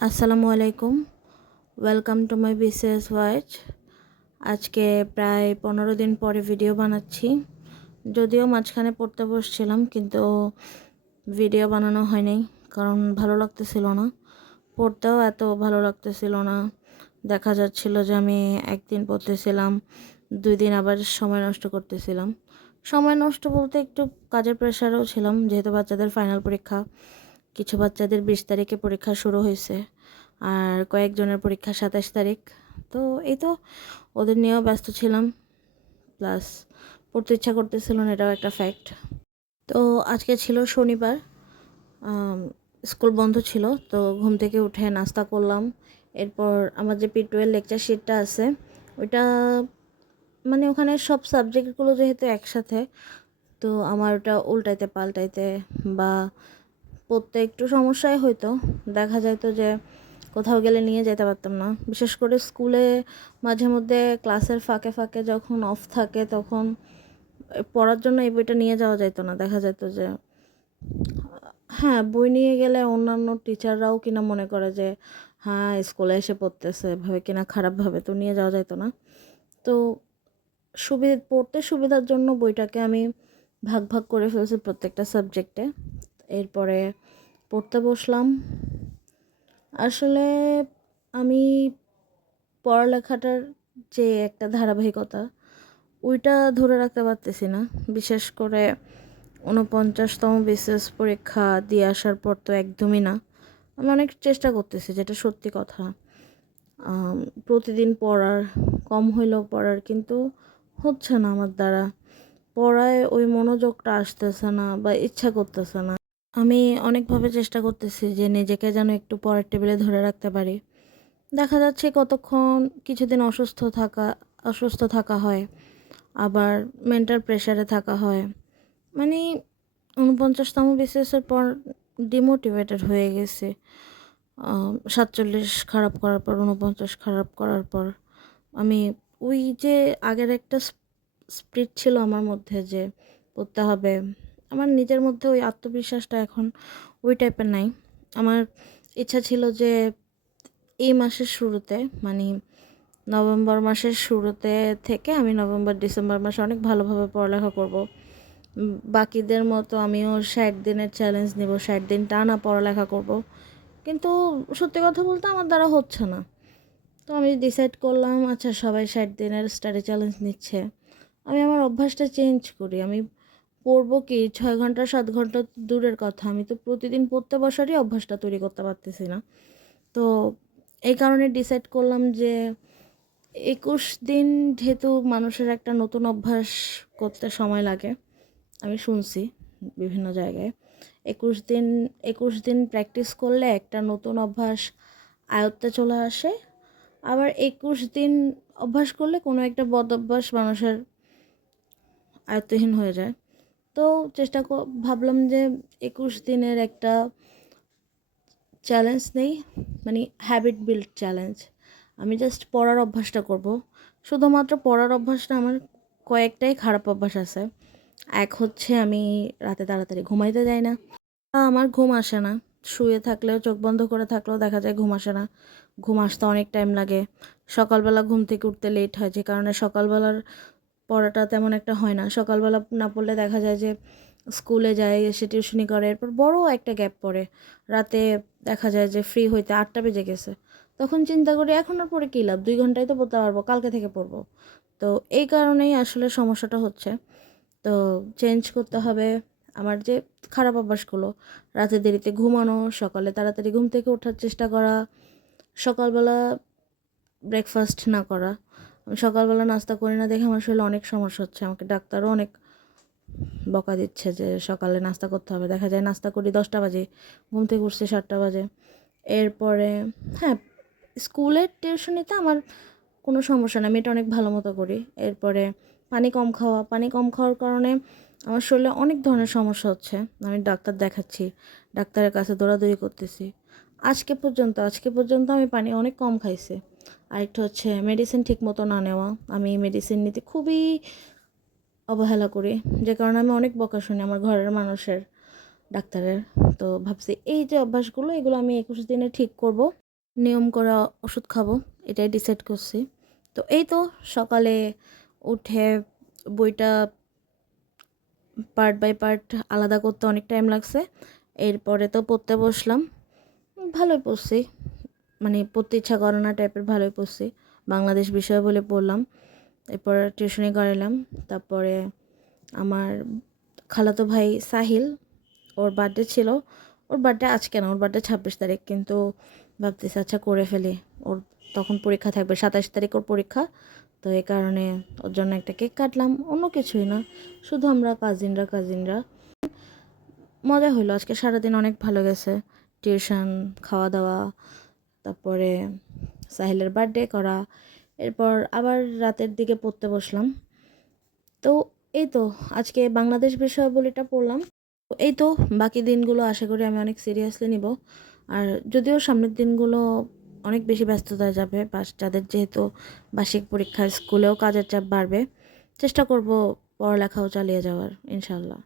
আসসালামু আলাইকুম, welcome to my BCS watch. আজকে প্রায় 15 দিন পরে ভিডিও বানাচ্ছি। যদিও মাঝখানে পড়তে বসছিলাম, কিন্তু ভিডিও বানানো হয়নি কারণ ভালো লাগতেছিল না। পড়তেও এত ভালো লাগতেছিল না। দেখা যাচ্ছিল যে আমি একদিন পড়তেছিলাম, 2 দিন আবার সময় নষ্ট করতেছিলাম। সময় নষ্ট বলতে একটু কাজের প্রেশারেও ছিলাম, যেহেতু বাচ্চাদের ফাইনাল পরীক্ষা। কিছু বাচ্চাদের 20 তারিখে পরীক্ষা শুরু হয়েছে, আর কয়েকজনের পরীক্ষা 27 তারিখ। তো এই তো ওদের নিয়েও ব্যস্ত ছিলাম, প্লাস পড়তে ইচ্ছা করতেছিল না, এটাও একটা ফ্যাক্ট। তো আজকে ছিল শনিবার, স্কুল বন্ধ ছিল। তো ঘুম থেকে উঠে নাস্তা করলাম। এরপর আমার যে P12 লেকচার শিটটা আছে, ওইটা মানে ওখানে সব সাবজেক্টগুলো যেহেতু একসাথে, তো আমার ওটা উল্টাইতে পাল্টাইতে বা পড়তে একটু সমস্যাই হইতো। দেখা যাইতো যে কোথাও গেলে নিয়ে যেতে পারতাম না, বিশেষ করে স্কুলে মাঝে মধ্যে ক্লাসের ফাঁকে ফাঁকে যখন অফ থাকে, তখন পড়ার জন্য এই বইটা নিয়ে যাওয়া যাইতো না। দেখা যেত যে হ্যাঁ, বই নিয়ে গেলে অন্যান্য টিচাররাও কিনা মনে করে যে হ্যাঁ স্কুলে এসে পড়তেছে, ভাবে কিনা খারাপভাবে, তো নিয়ে যাওয়া যাইতো না। তো পড়তে সুবিধার জন্য বইটাকে আমি ভাগ ভাগ করে ফেলছি প্রত্যেকটা সাবজেক্টে। এরপরে পড়তে বসলাম। আসলে আমি পড়ালেখাটার যে একটা ধারাবাহিকতা, ওইটা ধরে রাখতে পারতেছি না। বিশেষ করে 49তম বিসিএস পরীক্ষা দিয়ে আসার পর তো একদমই না। আমি অনেক চেষ্টা করতেছি, যেটা সত্যি কথা, প্রতিদিন পড়ার, কম হইলেও পড়ার, কিন্তু হচ্ছে না আমার দ্বারা। পড়ায় ওই মনোযোগটা আসতেছে না বা ইচ্ছা করতেছে না। আমি অনেকভাবে চেষ্টা করতেছি যে নিজেকে যেন একটু পড়ার টেবিলে ধরে রাখতে পারি। দেখা যাচ্ছে কতক্ষণ কিছুদিন অসুস্থ থাকা হয়, আবার মেন্টাল প্রেশারে থাকা হয়। মানে 49তম বিসিএসের পর ডিমোটিভেটেড হয়ে গেছে। 47 খারাপ করার পর, 49 খারাপ করার পর আমি ওই যে আগের একটা স্পিরিট ছিল আমার মধ্যে যে পড়তে হবে, আমার নিজের মধ্যে ওই আত্মবিশ্বাসটা এখন ওই টাইপের নাই। আমার ইচ্ছা ছিল যে এই মাসের শুরুতে, মানে নভেম্বর মাসের শুরুতে থেকে আমি নভেম্বর ডিসেম্বর মাসে অনেক ভালোভাবে পড়ালেখা করব। বাকিদের মতো আমিও 60 দিনের চ্যালেঞ্জ নেব, 60 দিন টানা পড়ালেখা করব। কিন্তু সত্যি কথা বলতে আমার দ্বারা হচ্ছে না। তো আমি ডিসাইড করলাম, আচ্ছা সবাই 60 দিনের স্টাডি চ্যালেঞ্জ নিচ্ছে, আমি আমার অভ্যাসটা চেঞ্জ করি। আমি পড়বো কি 6 ঘন্টা 7 ঘন্টা দূরের কথা, আমি তো প্রতিদিন পড়তে বসারই অভ্যাসটা তৈরি করতে পারতেছি না। তো এই কারণে ডিসাইড করলাম যে 21 দিন, যেহেতু মানুষের একটা নতুন অভ্যাস করতে সময় লাগে, আমি শুনছি বিভিন্ন জায়গায় 21 দিন 21 দিন প্র্যাকটিস করলে একটা নতুন অভ্যাস আয়ত্তে চলে আসে। আবার 21 দিন অভ্যাস করলে কোনো একটা বদ অভ্যাস মানুষের আয়ত্তহীন হয়ে যায়। তো ভাবলাম যে 21 দিনের একটা চ্যালেঞ্জ নেই, মানে হ্যাবিট বিল্ড চ্যালেঞ্জ। আমি জাস্ট পড়ার অভ্যাসটা করব। শুধুমাত্র পড়ার অভ্যাস না, আমার কয়েকটাই খারাপ অভ্যাস আছে। এক হচ্ছে আমি রাতে তাড়াতাড়ি ঘুমাইতে যাই না। আমার ঘুম আসে না, শুয়ে থাকলেও চোখ বন্ধ করে থাকলেও দেখা যায় ঘুম আসে না। ঘুম আসতে অনেক টাইম লাগে। সকালবেলা ঘুম থেকে উঠতে লেট হয়, যে কারণে সকালবেলার পড়াটা তেমন একটা হয় না। সকালবেলা না পড়লে দেখা যায় যে স্কুলে যায়, এসে টিউশনি করে, এরপর বড় একটা গ্যাপ পড়ে। রাতে দেখা যায় যে ফ্রি হইতে 8টা বেজে গেছে। তখন চিন্তা করি এখন আর পড়ে কী লাভ, 2 ঘন্টায় তো পড়তে পারবো, কালকে থেকে পড়বো। তো এই কারণেই আসলে সমস্যাটা হচ্ছে। তো চেঞ্জ করতে হবে আমার যে খারাপ অভ্যাসগুলো। রাতে দেরিতে ঘুমানো, সকালে তাড়াতাড়ি ঘুম থেকে ওঠার চেষ্টা করা, সকালবেলা ব্রেকফাস্ট না করা। আমি সকালবেলা নাস্তা করি না দেখে আমার শরীরে অনেক সমস্যা হচ্ছে, আমাকে ডাক্তারও অনেক বকা দিচ্ছে যে সকালে নাস্তা করতে হবে। দেখা যায় নাস্তা করি 10টা বাজে, ঘুম থেকে উঠছি 7টা বাজে। এরপরে হ্যাঁ, স্কুলের টিউশনিতে আমার কোনো সমস্যা না, আমি এটা অনেক ভালো মতো করি। এরপরে পানি কম খাওয়ার কারণে আমার শরীরে অনেক ধরনের সমস্যা হচ্ছে। আমি ডাক্তার দেখাচ্ছি, ডাক্তারের কাছে দৌড়াদৌড়ি করতেছি। আজকে পর্যন্ত আমি পানি অনেক কম খাইছি। আরেকটা হচ্ছে মেডিসিন ঠিক মতো না নেওয়া। আমি মেডিসিন নিতে খুবই অবহেলা করি, যে কারণে আমি অনেক বকা শুনি আমার ঘরের মানুষের, ডাক্তারের। তো ভাবছি এই যে অভ্যাসগুলো, এগুলো আমি 21 দিনে ঠিক করব। নিয়ম করে ওষুধ খাবো, এটাই ডিসাইড করছি। তো এই তো সকালে উঠে বইটা পার্ট বাই পার্ট আলাদা করতে অনেক টাইম লাগছে। এরপরে তো পড়তে বসলাম, ভালোই পড়ছি, মানে পড়তে ইচ্ছা করে না টাইপের ভালোই পড়ছি। বাংলাদেশ বিষয় বলে পড়লাম, এরপর টিউশনি করালাম। তারপরে আমার খালাতো ভাই সাহিল, ওর বার্থডে ছিল। ওর বার্থডে আজকে না, ওর বার্থডে 26 তারিখ, কিন্তু ভাবতেছি আচ্ছা করে ফেলি। ওর তখন পরীক্ষা থাকবে, 27 তারিখ ওর পরীক্ষা। তো এই কারণে ওর জন্য একটা কেক কাটলাম, অন্য কিছুই না, শুধু আমরা কাজিনরা। মজা হলো, আজকে সারাদিন অনেক ভালো গেছে। টিউশন, খাওয়া দাওয়া, তারপরে সাহিলের বার্থডে করা, এরপর আবার রাতের দিকে পড়তে বসলাম। তো এই তো আজকে বাংলাদেশ বিষয়াবলীটা পড়লাম। তো এই তো বাকি দিনগুলো আশা করি আমি অনেক সিরিয়াসলি নিব। আর যদিও সামনের দিনগুলো অনেক বেশি ব্যস্ততায় যাবে, যাদের যেহেতু বার্ষিক পরীক্ষা, স্কুলেও কাজের চাপ বাড়বে, চেষ্টা করব পড়ালেখাও চালিয়ে যাওয়ার ইনশাল্লাহ।